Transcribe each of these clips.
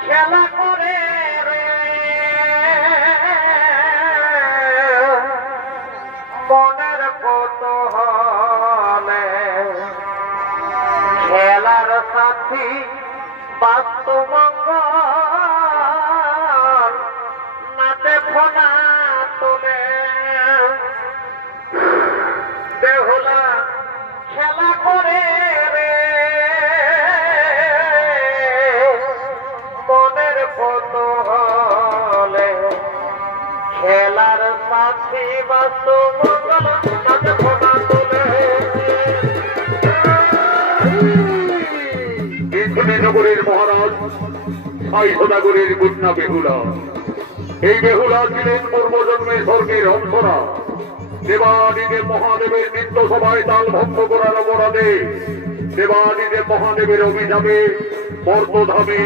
খেলা করে নগরের মহারাজ সাই সদাগরের বেহুলা। এই বেহুলা ছিলেন পূর্বজন্মে স্বর্গের অংশরা দেবাদিদেব মহাদেবের নিত্য সভায় তাল ভঙ্গ করার অপরাধে দেবাদিদেব মহাদেবের অভিযানে মর্তধামে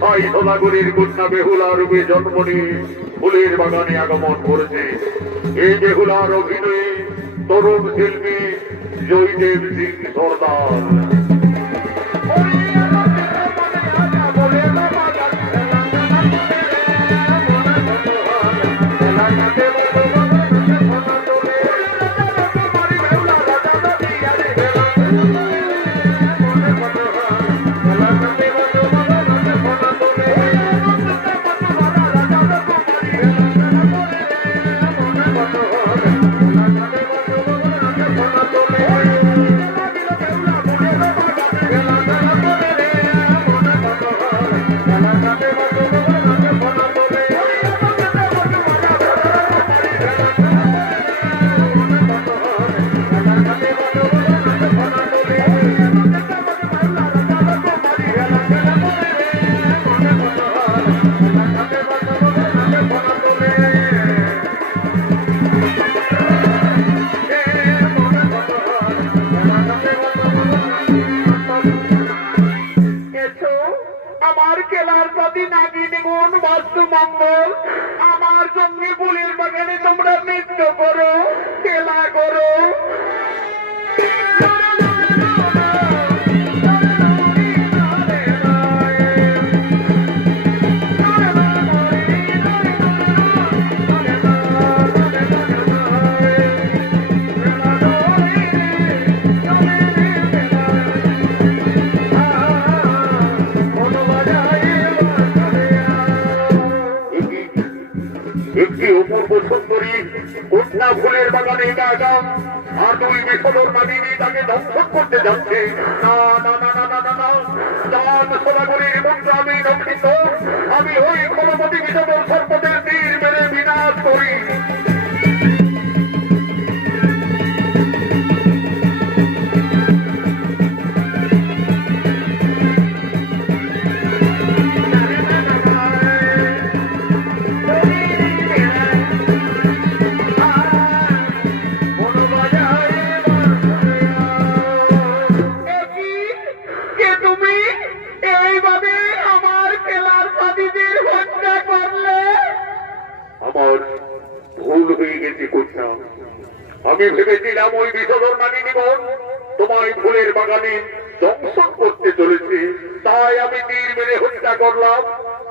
সাই সদাগরের কন্যা বেহুলা রূপে জন্ম নিয়ে ফুলের বাগানে আগমন করেছে। এই বেহুলার অভিনয়ে তরুণ শিল্পী জয়দেব সিং সর্দার। আমার কেলার প্রতি নাগিন গুণ, বাস্তু মঙ্গল। আমার সঙ্গে ফুলের বাগানে তোমরা নৃত্য করো, খেলা করো। দংশন করতে যাচ্ছে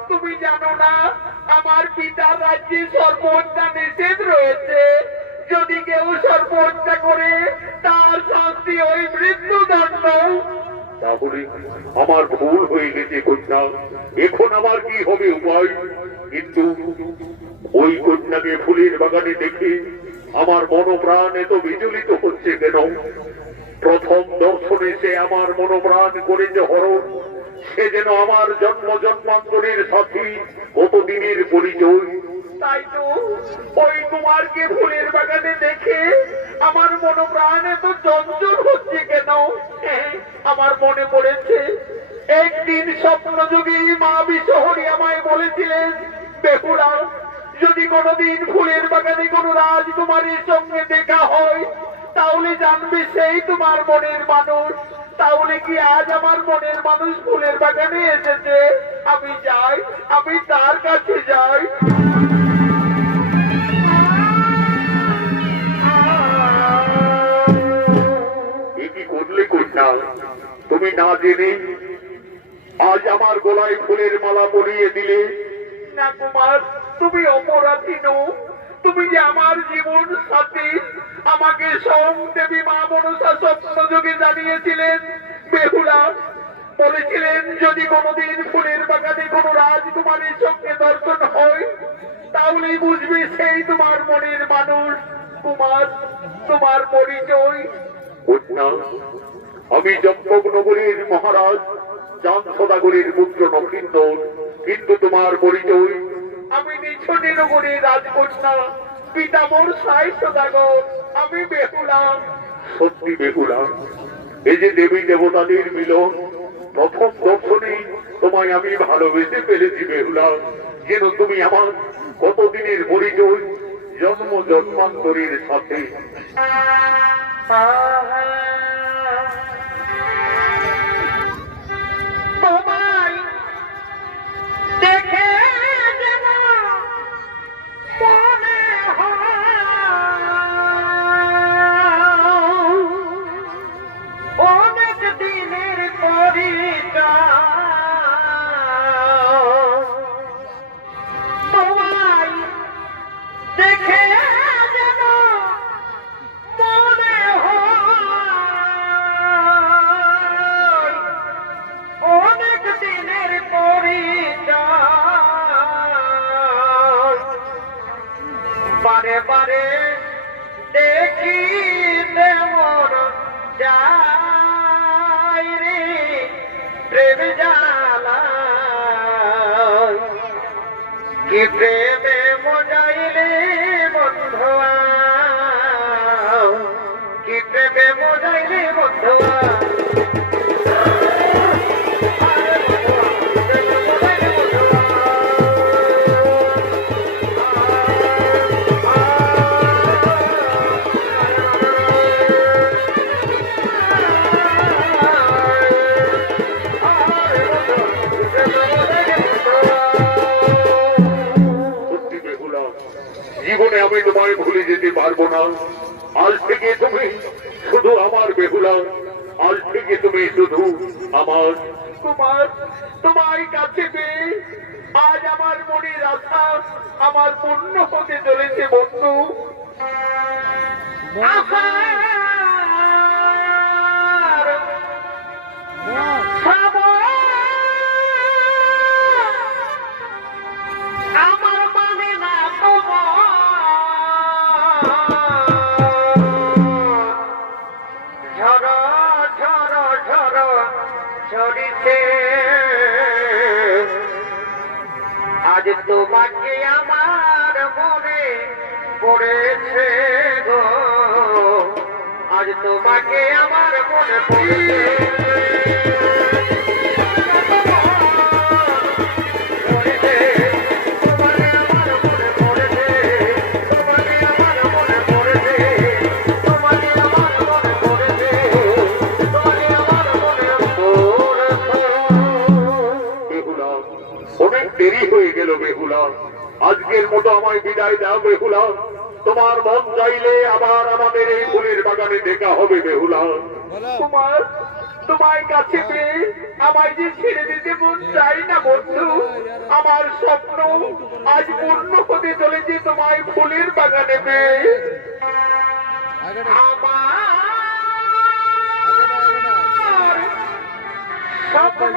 তুমি জানো না, আমার রাজ্যে সর্বহত্যা নিষেধ রয়েছে। যদি কেউ সর্বহত্যা করে, তার শাস্তি ওই মৃত্যুদণ্ড। তাহলে আমার ভুল হয়ে গেছে, কন্যা। এখন আমার কি হবে উপায়? কিন্তু ওই কন্যাকে ফুলের বাগানে দেখে আমার মনোপ্রাণ এত বিচলিত হচ্ছে কেন? প্রথম দর্শনে সে আমার মনোপ্রাণ করেছে হরণ। সে যেন আমার জন্ম জন্মান্তরের সাথী কতদিনের পরিচয়? তাই তো ওই কুমারকে ফুলের বাগানে দেখে আমার মনোপ্রাণ এত চঞ্চল হচ্ছে কেন? হ্যাঁ, আমার মনে পড়েছে একদিন স্বপ্নযোগী মা বিশহরী আমায় বলেছিলেন বেহুলা যদি কোনোদিন ফুলের বাগানে কোনো রাজকুমারীর সঙ্গে দেখা হয় তাহলে জানবে সেই তোমার মনের মানুষ। তাহলে কি আজ আমার মনের মানুষ ফুলের বাগানে এসেছে? আমি যাই আমি তার কাছে যাই। কি করলে কন্যা? তুমি না জেনে আজ আমার গলায় ফুলের মালা পরিয়ে দিলে? না কুমার তুমি অপরাধী নও। তুমি যে আমার জীবন সাথী, আমাকে সোম দেবী মা মনসা স্বপ্ন যোগে জানিয়েছিলেন, বেহুলা, বলেছিলেন, যদি কোনোদিন ফুলের বাগানে কোনো রাজকুমারীর সঙ্গে দর্শন হয়, তাহলেই বুঝবে সেই তোমার মনের মানুষ, কুমার, তোমার পরিচয়। আমি চম্পক নগরীর মহারাজ চাঁদ সদাগরের পুত্র নক্ষিন্দর, কিন্তু তোমার পরিচয় আমি নিছনে নগরীর রাজকন্যা পিতামর সাই সদাগর আমি বেহুলা। সত্যি বেহুলা। এই যে দেবী দেবতাদের মিলন প্রথম দর্শনে তোমায় আমি ভালোবেসে ফেলেছি বেহুলা। যেন তুমি আমার কতদিনের পরিচয় জন্ম জন্মান্তরের সাথে। কি প্রেমে মজাইলে বন্ধুয়া। কি প্রেমে মজাইলে বন্ধুয়া? যেতে পারব আজ থেকে তুমি শুধু আমার বেহুলা আজ থেকে তুমি শুধু আমার। কুমার তোমার কাছে পেয়ে আজ আমার মনের আশা আমার পূর্ণ হতে চলেছে বন্ধু। ঝরিতে আজ তোমাকে আমার মনে পড়েছে গো। আজ তোমাকে আমার মনে পড়েছে। হবে বেহুলা তোমার তোমার কাছে পেয়ে আমায় যে ছেড়ে দিতে মন চাই না বন্ধু আমার স্বপ্ন আজ পূর্ণ হতে চলেছে তোমায় ফুলের বাগানে পেয়ে আমার স্বপ্ন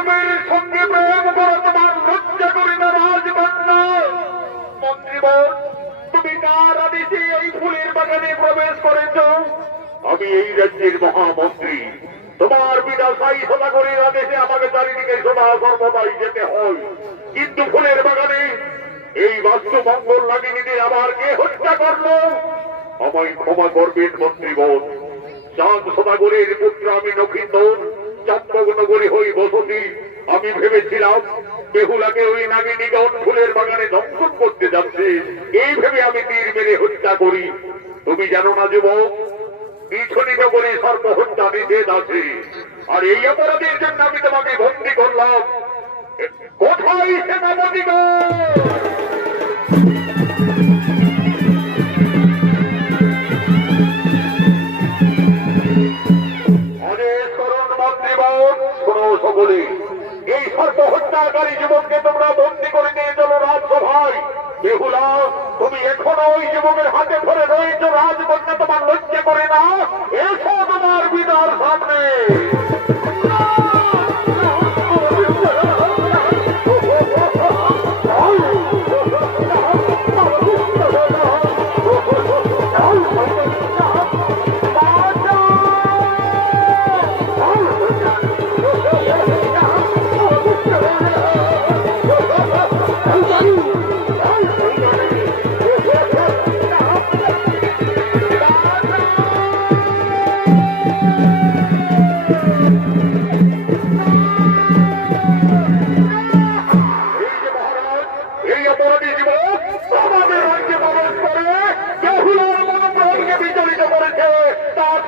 যুবকের সঙ্গে প্রেম করে, তোমার লজ্জা করি না রাজকন্যা মন্ত্রীবর তুমি কার আদেশে এই ফুলের বাগানে প্রবেশ করেছ। আমি এই রাজ্যের মহামন্ত্রী। তোমার বিনা সাই সদাগরের আদেশে আমাকে চারিদিকে সদা সর্বদাই যেতে হয়। কিন্তু ফুলের বাগানে এই বাস্তু মঙ্গল লাগিনীতে আবার কে হত্যা করল? আমায় ক্ষমা করবেন মন্ত্রীবন চাঁদ সদাগরের পুত্র আমি নক্ষিন্দর চাঁদনগরী হই বসতি আমি ভেবেছিলাম, বেহুলাকে ওই নাগিনীগণ ফুলের বাগানে দংশন করতে যাচ্ছে। এই ভেবে আমি তীর মেরে হত্যা করি। তুমি জানো না যুবক পিছনে নগরী সর্ব হত্যা নিষেধ আছে। আর এই অপরাধের জন্য আমি তোমাকে বন্দি করলাম। কোথায় সেনাপতিগণ এই হত্যাকারী যুবককে তোমরা বন্দি করে নিয়ে চলো রাজসভায়। বেহুলা, তুমি এখনও ওই যুবকের হাতে ধরে রয়েছ, রাজকন্যা তোমার লজ্জা করে না। এসো তোমার বিদার সামনে।